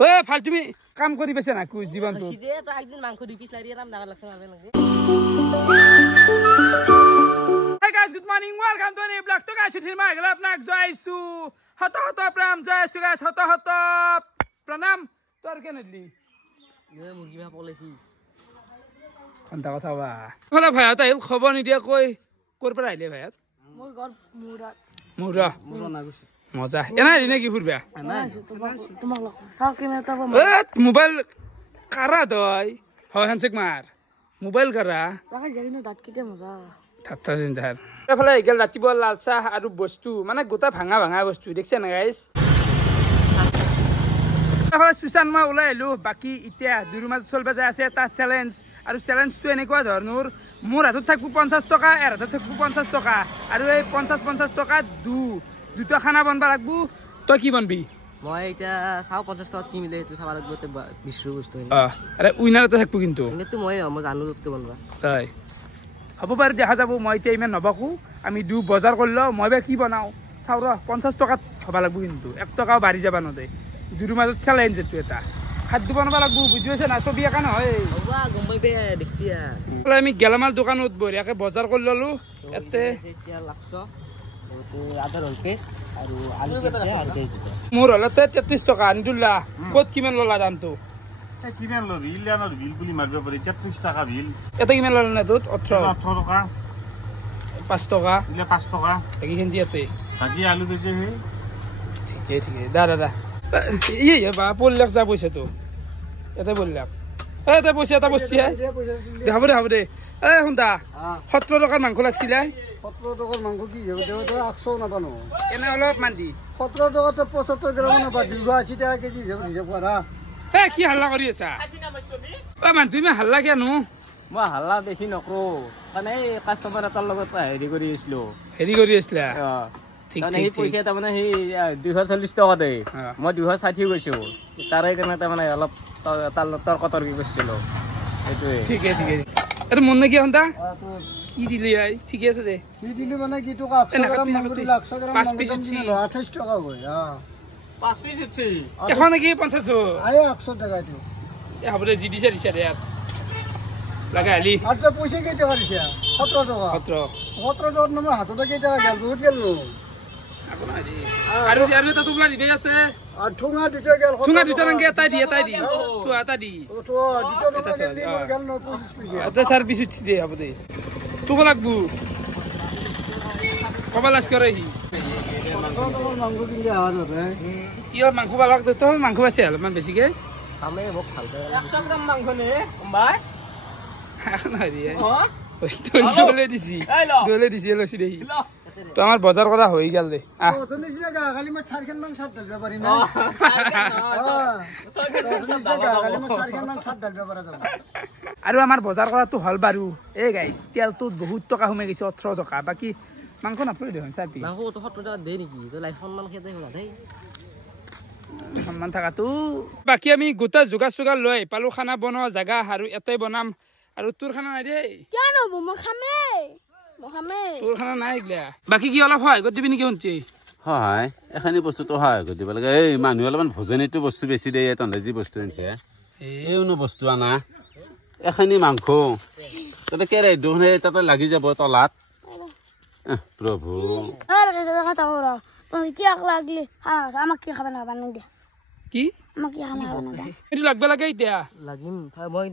ঐ ফাল তুমি কাম কৰি পাইছা না কু জীৱনটো সিদে তো একদিন মাংস 2 পিস লাৰি নাম ডাঙৰ লাগছে মাৰবে লাগে Hey guys, good morning. Welcome to a new vlog. To guys, today my girl apnak joisu. Hata pram joisu guys. Hata pranam. Tor kenedli. ইয়ে মুৰ্গী ভা পলাইছি Anta কথা বা হলা ভাই আতা ইল খবৰ নিদিয়া কই কৰ পৰা আইলে ভাই মোৰ ঘৰ মুৰা না গৈছে মজা এনা দিনে কি ফুৰবা তোমাক লগ চাও কেনে তাব মোবাইল কাৰা দই হয় হানসিক মাৰ মোবাইল কাৰা লাগা জানি দাঁত কিতে মজা থাত্তা জিন্দাৰ এফালে গেল ৰাতিপুৱা লাল চাহ আৰু বস্তু মানে গোটা ভাঙা বস্তু দেখছে না গাইস এফালে সুশান মই ওলাই আহিলো বাকি এতিয়া দুৰু মাজ চলবা যায় আছে এটা চ্যালেঞ্জ আৰু চ্যালেঞ্জটো এনেকুৱা ধৰণৰ মোৰ হাতত থাকব 50 টকা এৰ হাতত থাকব 50 টকা আৰু এই 50 টকা দুটা খানা বনবা লাগব তই কি বনবি মই এটা চাও 50 টকা কি মিলে তো চাবা লাগব তে 20 বস্তু আরে উইনারতে থাকব কিন্তু কিন্তু মই জানো তোকে বনবা তাই হ'ব পাৰে দেখা যাব মই এতিয়া ইমান নবাকো আমি দু বজাৰ কৰিলো মই বা কি বনাও চাও ৰ 50 টকাত হবা লাগব কিন্তু 1 টকাও বাঢ়ি যাবা নদে দুৰু মাজত চ্যালেঞ্জ এটো এটা খাদ্য বনাবা লাগব বুজি আছে না ছবি একা নহয় ওয়া গম্বাই বে দেখিয়া আমি গেলামাল দোকানত বঢ়িয়াকে বজাৰ কৰি ললো এতে এতিয়া লাগছ তো আদাৰ হল পেষ্ট আৰু আলু কেটে আৰু কেটে মোৰ হলতে 33 টকা আনজুল্লাহ কত কিমান ললা দামটো কিমান লবি ইলানৰ বিল বুলি মাৰব পাৰি 33 টাকা বিল এটা কিমান ললা না তোত 18 টকা 5 টকা ইলা 5 টকা কি হিন্দিতে বাকি আলু বেজে হে ঠিকে দাদা ইয়ে বা পল্লাক যা পয়সা তো এটা বললাক এটা পয়সা এটা বসছি দেখাব দে এ হুন্দা 17 টাকার মাংস লাগছিল 17 টাকার মাংস কি হবে দেও তো 100 না বানো এনে অলপ মান্দি 17 টাকা তো 75 গ্রাম না বা 280 টাকা কেজি হিসাব করা এ কি হাল্লা কৰি আছা ও মান তুমি হাল্লা কেনো মই হাল্লা বেছি নকৰো মানে এই কাস্টমাৰ এটাৰ লগত হেৰি কৰি আছিলো ঠিক ঠিক পইচা তাৰ মানে সেই 240 টকা দে মই 260 গৈছো তাৰে কাৰণে তাৰ মানে অলপ তৰ্কতৰ্কি কৰিছিলো এইটোৱে ঠিক এটা মন নাকি হন্তা কি দিলি আই ঠিক আছে দে কি দিলি মানে কি টাকা 100 গ্রাম মাংস দিলে 100 গ্রাম 5 পিস 28 টাকা হয় 5 পিস হচ্ছে এখন নাকি 50 আয় 100 টাকা দিও এ হবে জি দিছে দে লাগা আলি আর তো পয়সা কি টাকা দিছে 17 টাকা 17 টাকা নম্বর হাততে কি টাকা গেল বহুত গেল আৰু এটা তোলা দিবে আছে আর ঠুঙা দুটো গেল ঠুঙা দুটা নাকি এটাই দি তো এটা দি তো দুটো টাকা গেল না 25 পয়সা এটা সার্ভিস হচ্ছে দে হবে দে তোক লাগবো কবা লাজ করে হি মাংস কিনতে আওয়াজ হবে ইয় মাংস বালাক দে তো মাংস আছে অলপমান বেছিকে আমি মোক ভাল 100 গ্রাম মাংস নে ভাই দলে দিছি লৈছি দেহি তো আমার বজাৰ কৰা হৈ গেল দে খালি মই 4 খান মান সাত ডালবা পারি না আৰু আমাৰ বজাৰ কৰাটো হল বাৰু এ গাইস তেলটো বহুত টকা সোমাই গৈছে 18 টকা বাকি মাংস নাপৰে দেখোন চাবি মাংস তো 70 টাকা দে নেকি তো লাইফ সম্মান খেতে না দেই সম্মান থাকাটো বাকি আমি গোটা যোগাৰ লৈ পালো খানা বনোৱা জায়গা আৰু এটাই বনাম আৰু তোৰ খানা নাই দেই কেন হবো মই খামে তোৰ খানা নাই গলা বাকি কি অলপ হয় গত দিবি নেকি হনছি হয় এখানি বস্তুটো হয় গৈ দিব লাগে এই মানুহ অলপমান ভোজনীটো বস্তু বেছি দেই তন্দে যি বস্তু আনছে এইনো বস্তু আনা এখানি মাংস তাতে কেৰে দুনে তাতে লাগি যাব তলাত প্ৰভু আর কাছে কথা করা তুমি কি আক লাগলি আমাক কি খাবে না বানাই দে কি আমাক কি খানা বানাই দে এটো লাগবে লাগে এতিয়া লাগিম মই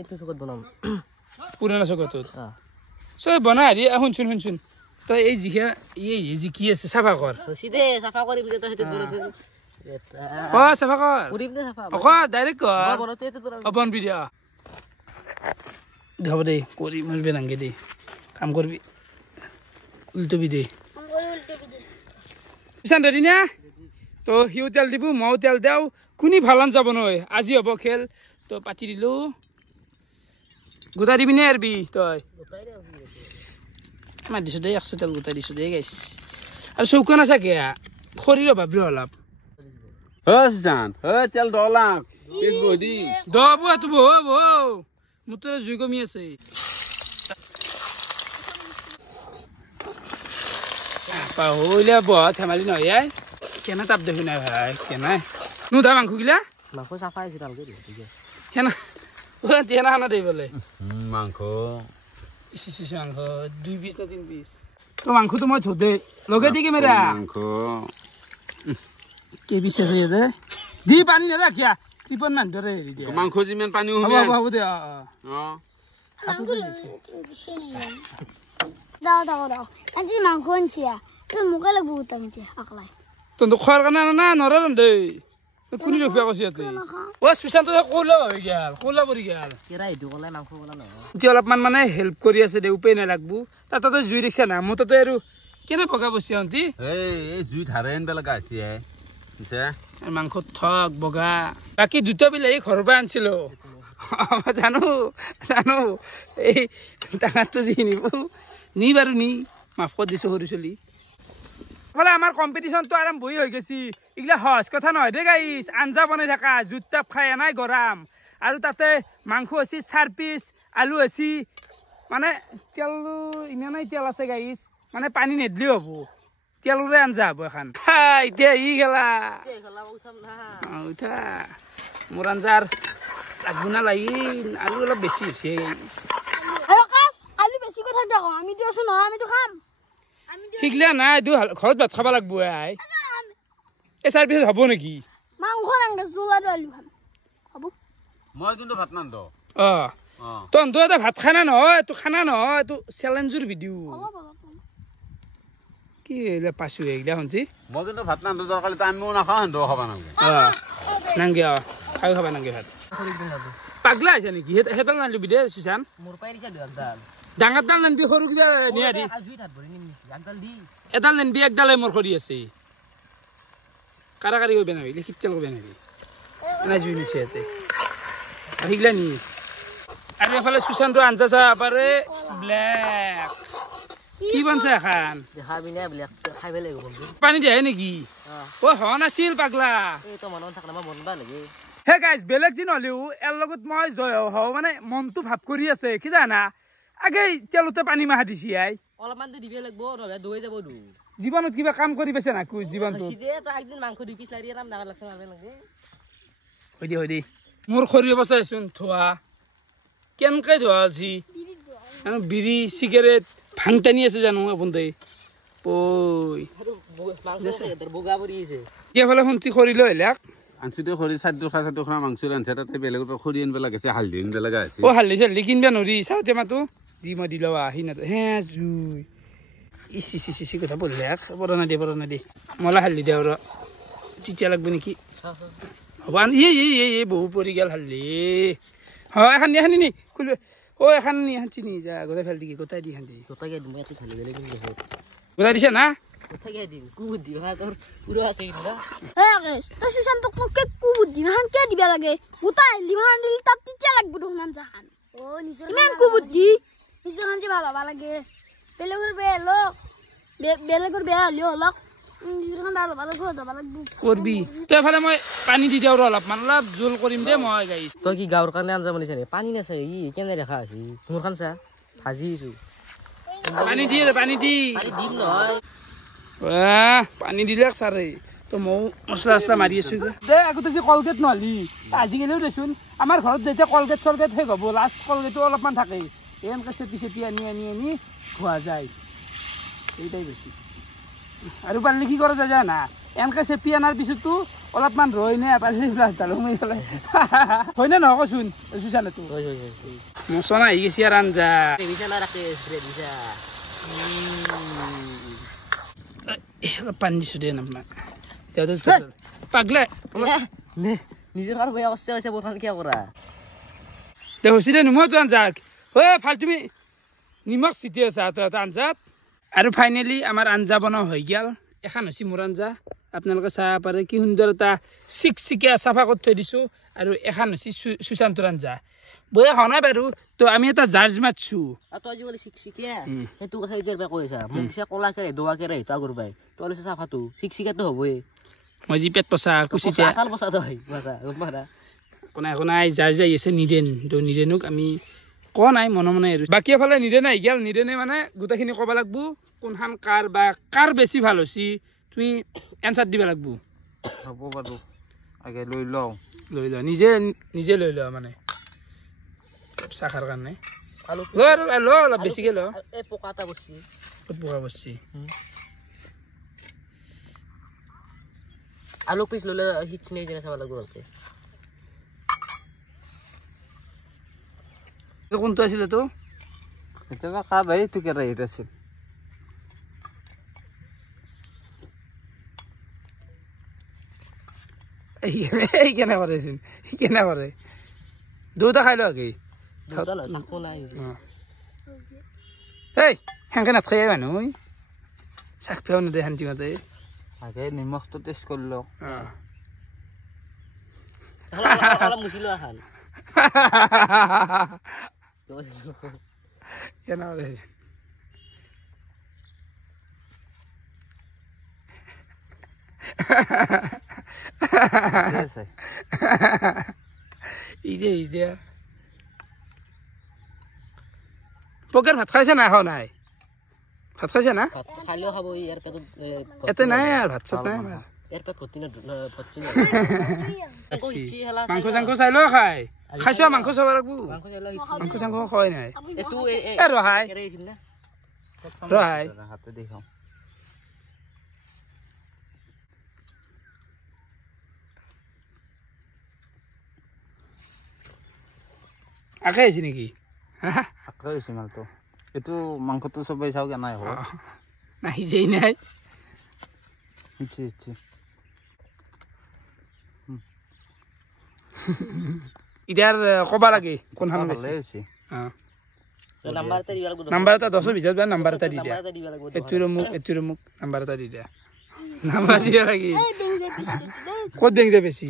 এইটো চকত বনাম পুৰণা চকত সব বনা হেৰি শুনচোন তই এই জিখা এই জি কি আছে চাফা কৰ সিধে সাফা কৰি বুঝে তো হেতু বনাইছিল চাফা কৰ কৰি দে সাফা ডাইৰেক্ট কৰ মই বনতে এটো অপন ভিডিও হ'ব দে কৰি মাৰবে নাংগে দে কাম কৰবি উল্টো দে পিছান ৰেডি না তো হিউ তেল দিব মও তেল দেও কোনি ভালান যাব নয় আজি হ'ব খেল তো পাতি দিলো গোটা দিবি নে আরবি তই আমার দিছো দে 100 তেল গোটা দিছো দে গাইস আর চৌকন আছে কে খরির ভাবরি অলপ জান তেল ডলাক পিস বডি দব তো বো মুতরে জুই কমি আছে পাহইলা বহুত ধেমালি নহয় কেনে তাপ দেখি না ভাই কেনে নুধা মাংস গিলা মাংস চাফা আছে তালকে দি ঠিক আছে হেনা ওরা জেনা হানা দেই বলে মাংস ইসি মাংস 2 পিস না 3 পিস তো মাংস তো মই থদে লগে দি কি মেরা মাংস কে পিস আছে দে দি পানি না রাখিয়া কিপন মান ধরে হেৰি দিয়া মাংস যিমান পানী হ'ব হ'ব হ'ব দে দাও আজি মাংস আনছিয়া তুমি মোকে লাগব উতাংছি আকলাই তন্ত খোৱাৰ কাৰণে না নৰন দে কোনি ৰখিয়া কৈছে ইয়াতে ও সুশান্ত কোলা হৈ গেল কোলা পৰি গেল কেৰা ইটো কলাই মাংস কলা ন যে অলপমান মানে হেল্প কৰি আছে দে উপায় নাই লাগব তাতে জুই দেখছা না মোৰ তাতে আৰু কেনে বগা বসি আন্তি এই জুই ধাৰে আনবা লগা আছে পিছে মাংস থক বগা বাকি দুটা বিলাহী ঘৰৰ পৰা আনিছিলো জানো এই টাকাটো যি নি বাৰু নি মাফ কৰি দিছো সৰু চলি বলে আমাৰ কম্পিটিশনটো আৰম্ভ হৈ গৈছি ইগলা সহজ কথা নহয় দে গাইছ আঞ্জা বনাই থাকা জুত তাপ খাই নাই গৰম আৰু তাতে মাংস আছে 4 পিস আলু আছে মানে তেল ইমানেই তেল আছে গাইছ মানে পানী নেদলি হ'ব তেলৰে আঞ্জা হ'ব এখন এতিয়া ই গেলা উঠা মোৰ আঞ্জাৰ লাগব না লাগিল আলু অলপ বেছি হৈছে আলু বেছি কথা যাও আমি দিছো ন আমি তো খাম শিকলা নাই দু ঘৰত ভাত খাব লাগব আই এই 4 পিস হ'ব নেকি মাংস নাংগে জোলাটো আলু খাম হ'ব মই কিন্তু ভাত নান্দ তন্ত এটা ভাত খানা নহয় তো খানা নহয় তো চ্যালেঞ্জৰ ভিডিও কি এলা পাছু এইগলা হনছি মই কিন্তু ভাত নান্দ দৰকালি আমিও নাখাওঁ হেন্দো খাবা নাংগে নাংগে খাবা নাংগে ভাত পাগলা আছে নেকি হেতাল নালিবি দে সুশান মোৰ পাই দিছা দুডাল ডাঙৰ ডাল নান্দি সৰু কিবা নিয়া দি জুই থাত ভৰি নিম একডাল দি এডাল নান্দি একডালে মোৰ খৰি আছে কাৰাকাৰি কৰি বেনাবি লিখিতেল কৰি বেনাবি এনা জুই নিছে ইয়াতে আহিগলা নি আৰু এফালে সুশান্ত আঞ্জা চা পাৰে ব্লেক কি বনছে এখন দেখা বিনা ব্লেক খাই বেলে গবল পানী দিয়ে নেকি ও হন আছিল পাগলা এই তো মনত থাকনা মই বনবা লাগে হে গাইজ বেলেগ যি নহলেও এর লগত মই জয় হও মানে মনটো ভাব কৰি আছে কি জানা আগে তেলতে পানী মাহা দিছি আই অলপমান তো দিবে লাগবো নহলে দৈ যাব দু জীবনত কিবা কাম কৰি পাইছে না কুই জীবনটো সিদে তো একদিন মাংস 2 পিস লাৰি আৰাম দাগা লাগছে মাৰবে লাগে হইদি মোৰ খৰিও বচাইছোন থোৱা কেনকে ধোৱা আছে বিড়ি সিগাৰেট ভাংটানি আছে জানো আপোনতে ওই মাংস তোৰ বগা পৰি আছে এফালে শুনছি খৰি লৈ লাক আনছিতে খৰি চাদুখৰা মাংস আনছে তাতে বেলেগৰ পৰা খৰি আনবা লাগিছে হালধি আনবা লগা আছে ও হালদি চালদি কিনবা নৰি চাওতে মাতো দি মই দিলো আহি না হে জুই ইসি কথা বললে পড়ানা দে মলা হালদি দে আৰু চিচিয়া লাগবে নেকি হ'ব এই বহু পৰি গেল হালদি হয় এখন নি খুলবে ও এখন নি হাঁচি নি যা গোটাই ফেল দিকে গোটাই দি হাঁদি গোটাই দিম এত খালি বেলে কিন্তু গোটাই দিছে না গোটাই দিম কুবুদ্ধি হা তোর পুরো আছে কিনা গেছ তো সুশান্ত কে কুবুদ্ধি মান কে দিবা লাগে উতাই লিমান দিল তাপ তিচা লাগব দোকান জাহান ও নিজর ইমান কুবুদ্ধি নিজর হান যে ভালো লাগে বেলেগৰ বেয়া হলিও অলপ নিজৰ হান ভালো লাগব কৰবি তো এফালে মই পানী দি দিও অলপমান অলপ জোল কৰিম দে মই গাইছ তই কি গাঁৱৰ কাৰণে আঞ্জা বনাইছ নে পানী নাছে ই কেনে দেখা আছে মোৰ খান চা ভাজিছো পানী দি পানী দিম নহয় পানী দিলে সারে তো মৌ মশলা মারি আছো দে আগতে যে কলগেট নহলি আজিকালিও দেচোন আমাৰ ঘৰত যেতিয়া কলগেট চলগেট শেষ হ'ব লাষ্ট কলগেটো অলপমান থাকে এনেকৈ চেপি আনি খোৱা যায় এইটাই বেছি আৰু পাৰিলে কি কৰা যায় না এনেকৈ চেপি আনাৰ পিছতো অলপমান ৰৈ নে পাৰিলে প্লাষ্টাৰ সোমাই পেলাই হয় নে নহয় কচোন সুশানতো মচনা আহি গৈছে আৰু আঞ্জা অলপ পানী দিছোঁ দে নাপাক পাগলে নিজৰ আৰু বেয়া অৱস্থা হৈছে বৰ্তমান কিয় কৰা দে হৈছে দে নিমখটো আঞ্জাত ভাল তুমি নিমখ চিটি আছা তই আঞ্জাত আৰু ফাইনেলি আমাৰ আঞ্জা বনোৱা হৈ গ'ল এখন হৈছে মোৰ আঞ্জা আপোনালোকে চাব পাৰে কি সুন্দৰ এটা চিকচিকীয়া চাফা কৰি থৈ দিছোঁ আৰু এখন হৈছে সুশান্তৰ আঞ্জা বয়া হোৱা নাই বাৰু তো আমি এটা জাৰ্জ মাতছোঁ তই আজিকালি চিকচিকীয়া সেইটো কথা এতিয়া কৈ আছা মোক দিছে কলাকেৰে দোৱাকেৰে সেইটো আগৰ পাই তই লৈছে চাফাটো চিকচিকীয়াটো হ'বই মই যি পেট পচা কুচিতে আচাল পচা তই পচা গম পাৰা একো নাই যাৰ যাই আছে নিদেন তো নিদেনক আমি কোৱা নাই মনে আৰু বাকী এফালে নিদেন আহি গ'ল নিদেনে মানে গোটেইখিনি ক'ব লাগব কোনখন কাৰ বেছি ভাল হৈছে তুমি এনচাৰ দিব লাগব হ'ব বাৰু আগে লৈ লওঁ লৈ লোৱা নিজে লৈ লোৱা মানে চাখাৰ কাৰণে ল অলপ বেছিকৈ ল পোকা এটা বসছি পোকা বসছি আলু পিস ললে হিচ নেই জানা চাব লাগব ভালকে কোনটো আছিল তো এটা কা ভাই তুই কে রাইট আছে এই কেনে করেছিন কেনে করে দুটা খাইলো আগে দুটা না সাকো নাই এই হেনকে নাথাকে মানুহ চাক পেও নেদে শান্তি মতে আগে নিমখটো টেষ্ট করলো অলপ মুছিলো খান কেনে করেছিন ইজে পকের ভাত খাইছে না খাও নাই ভাত খাইছে না খাইলেও খাব ইয়ার পেটত এতে নাই আর ভাত চাত নাই ইয়ার পেট ভর্তি না ভর্তি না মাংস চাংস চাইলো খাই খাইছো মাংস চাব লাগবো মাংস চাংস খাই নাই এতু এ রহাই রহাই হাতে দেখাও আগে আছি নেকি আক্রইছি মালটো এটু মাংসটো সবাই চাও কেনা হয় না হিজেই নাই ইচ্ছি ইদার কবা লাগে কোন হান ভালে আছে নাম্বার এটা 10 ভিতৰত বা নাম্বাৰ এটা দি দিয়া এতুৰ মুক নাম্বার এটা দি দিয়া নাম্বার দিয়া লাগি কত বেং যায় বেছি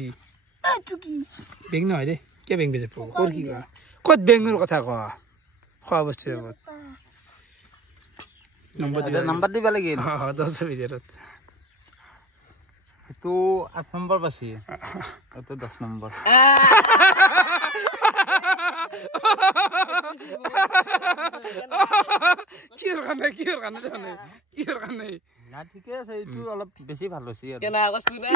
বেং নহয় দে কে বেং বেজে কোৰ কি কয় কত বেংৰ কথা কয় খোৱা বস্তুৰ লগত নাম্বাৰ দিবা লাগে 10 ভিতৰত তো 8 নম্বৰ বাছি তো 10 নম্বৰ কিৰ কাৰণে না ঠিকে আছে এইটো অলপ বেছি ভাল হৈছে আৰু কেনা কষ্ট না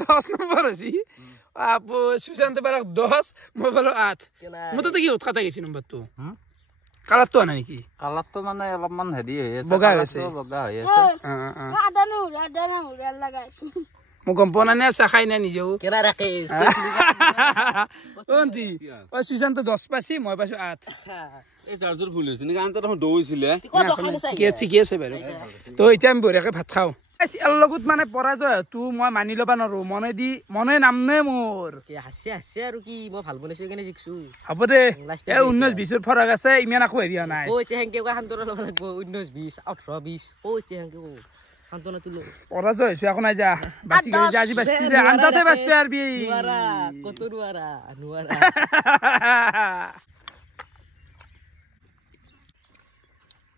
10 নম্বৰ আছে আপু সুশান্ত বাৰক 10 মই বলো 8 মতে কি উৎখাতা গৈছি নম্বৰটো কালাৰটো আনা নেকি কালাৰটো মানে অলপমান হেৰি হৈ আছে বগা হৈ আছে আদানো লাগাইছি মই গম পোৱা নাই চাহ খাই নাই নিজেও কেনা ৰাখে অন্তি ও সুশান্ত 10 পাইছি মই পাইছো 8 এই চাৰ্জাৰ ভুল হৈছে নেকি আনটা দেখোন দৌইছিলে ঠিকে আছে বাৰু তো এতিয়া আমি বঢ়িয়াকে ভাত খাওঁ এৰ লগত মানে পৰাজয় তু মই মানি লবা নৰো মনে নামনে মোৰ হাসি আৰু কি মই ভাল বনাইছো কেনে শিকছো হ'ব দে এ 19 20 ৰ ফৰক আছে ইমান আকো হেৰিয়া নাই ও চেহেংকে কা শান্তনা লব লাগব 19 20 18 20 ও চেহেংকে ও শান্তনা তুলো পরাজয় হৈছে আকো নাই যা বাসি গৈ যা আজি বাসি রে আনজাতে বাসি আরবি নুৱাৰা কত নুৱাৰা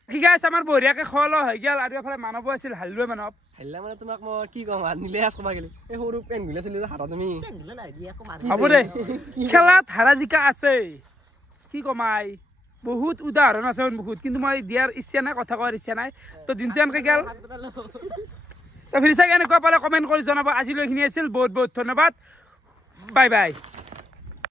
কি গাইছ আমাৰ বঢ়িয়াকে খল হৈ গেল আৰু এফালে মানব আছিল হালুৱে মানব হেল্লা মানে তোমাক মই কি কম নিলে আছ কবা গেলি এই সৰু পেন গুলা চলি হাৰা তুমি পেন গুলা নাই দিয়া কম হ'ব দে খেলা ধাৰা জিকা আছে কি কমাই বহুত উদাহৰণ আছে বহুত কিন্তু মই দিয়াৰ ইচ্ছা নাই কথা কোৱাৰ ইচ্ছা নাই তো দিনটো এনেকৈ গেল তো ফিৰ চাগে এনেকুৱা পালে কমেণ্ট কৰি জনাব আজিলৈখিনি আছিল বহুত বহুত ধন্যবাদ বাই বাই